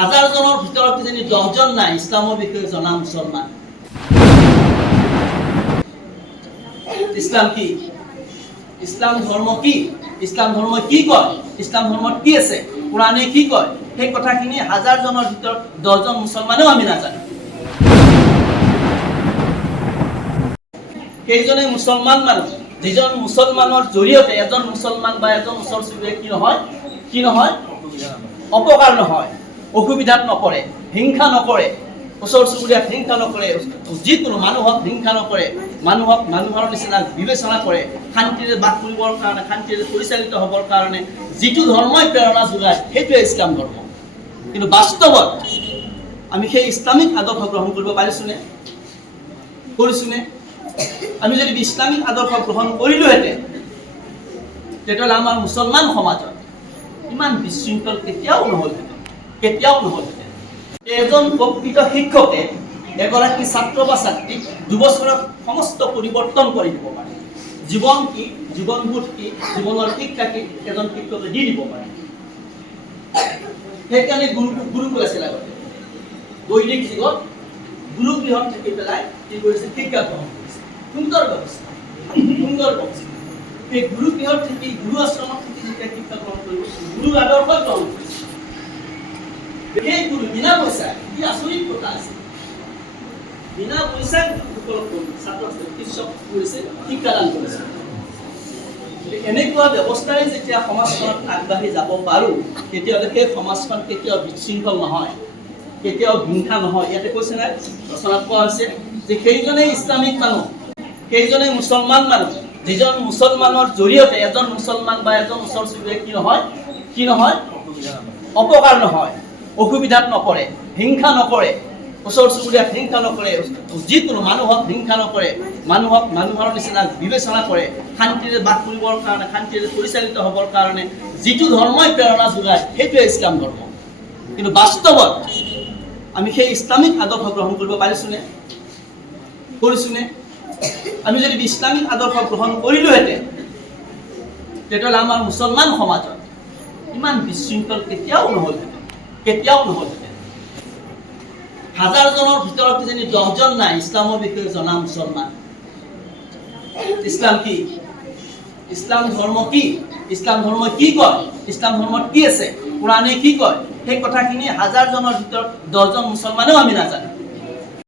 হাজাৰ জনৰ ভিতৰত কিজানি 10 জন নাই ইছলামৰ বিষয়ে জনা মুছলমান। ইছলাম কি? ইছলাম ধৰ্ম কি? ইছলাম ধৰ্ম কি কয়? ইছলাম ধৰ্মত কি আছে? কোৰাণে কি কয়? সেই কথাখিনি হাজাৰ জনৰ ভিতৰত 10 জন মুছলমানেও আমি নাজানো। সেইজনে মুছলমান মানুহ, যিজন মুছলমানৰ জৰিয়তে এজন মুছলমান বা এজন ওচৰ চুবুৰীয়া কি নহয় অপকাৰ নহয়, অসুবিধাত নপৰে, হিংসা নকৰে, ওচৰ চুবুৰীয়াক হিংসা নকৰে, যিকোনো মানুহক হিংসা নকৰে, মানুহক মানুহৰ নিচিনা বিবেচনা কৰে, শান্তিৰে বাস কৰিবৰ কাৰণে, শান্তিৰে পৰিচালিত হ'বৰ কাৰণে যিটো ধৰ্মই প্ৰেৰণা যোগায় সেইটোৱে ইছলাম ধৰ্ম। কিন্তু বাস্তৱত আমি সেই ইছলামিক আদৰ্শ গ্ৰহণ কৰিব কৰিছোনে? আমি যদি ইছলামিক আদৰ্শ গ্ৰহণ কৰিলোহেঁতেন তেতিয়াহ'লে আমাৰ মুছলমান সমাজত ইমান বিশৃংখল কেতিয়াও নহ'লহেঁতেন। এজন প্ৰকৃত শিক্ষকে এগৰাকী ছাত্ৰ বা ছাত্ৰীক 2 বছৰত সমস্ত পৰিৱৰ্তন কৰি দিব পাৰে। জীৱন কি, জীৱনবোধ কি, জীৱনৰ শিক্ষা কি এজন শিক্ষকে দি দিব পাৰে। সেইকাৰণে গুৰুকুল আছিল আগতে। বৈদিক যুগত গুৰুগৃহত থাকি পেলাই কি কৰিছে? শিক্ষা গ্ৰহণ কৰিছে। সুন্দৰ ব্যৱস্থা। সেই গুৰুগৃহত থাকি, গুৰু আশ্ৰমত থাকি যেতিয়া শিক্ষা গ্ৰহণ কৰিব, গুৰুৰ আদৰ্শ গ্ৰহণ কৰিছে। সেই গুৰু বিনা পইচাই, কি আচৰিত কথা আছে, বিনা পইচাই ছাত্ৰ চিকিৎসক কৰিছে, শিক্ষাদান কৰিছে। এনেকুৱা ব্যৱস্থাৰে যেতিয়া সমাজখনত আগবাঢ়ি যাব পাৰোঁ তেতিয়াহ'লে সেই সমাজখন কেতিয়াও বিশৃংখল নহয়, কেতিয়াও হিংসা নহয়। ইয়াতে কৈছে নাই, ৰচনাত কোৱা হৈছে যে সেইজনেই ইছলামিক মানুহ, সেইজনেই মুছলমান মানুহ, যিজন মুছলমানৰ জৰিয়তে এজন মুছলমান বা এজন ওচৰ চুবুৰীয়া কি নহয় অপকাৰ নহয়, অসুবিধাত নপৰে, হিংসা নকৰে, ওচৰ চুবুৰীয়াক হিংসা নকৰে, যিকোনো মানুহক হিংসা নকৰে, মানুহক মানুহৰ নিচিনা বিবেচনা কৰে, শান্তিৰে বাস কৰিবৰ কাৰণে, শান্তিৰে পৰিচালিত হ'বৰ কাৰণে যিটো ধৰ্মই প্ৰেৰণা যোগায় সেইটোৱে ইছলাম ধৰ্ম। কিন্তু বাস্তৱত আমি সেই ইছলামিক আদৰ্শ গ্ৰহণ কৰিব কৰিছোনে? আমি যদি ইছলামিক আদৰ্শ গ্ৰহণ কৰিলোহেঁতেন তেতিয়াহ'লে আমাৰ মুছলমান সমাজত ইমান বিশৃংখল কেতিয়াও নহ'লহেঁতেন। হাজাৰ জনৰ ভিতৰত কিজানি 10 জন নাই ইছলামৰ বিষয়ে জনা মুছলমান। ইছলাম কি? ইছলাম ধৰ্ম কি? ইছলাম ধৰ্ম কি কয়? ইছলাম ধৰ্মত কি আছে? কোৰাণে কি কয়? সেই কথাখিনি হাজাৰ জনৰ ভিতৰত 10 জন মুছলমানেও আমি নাজানো।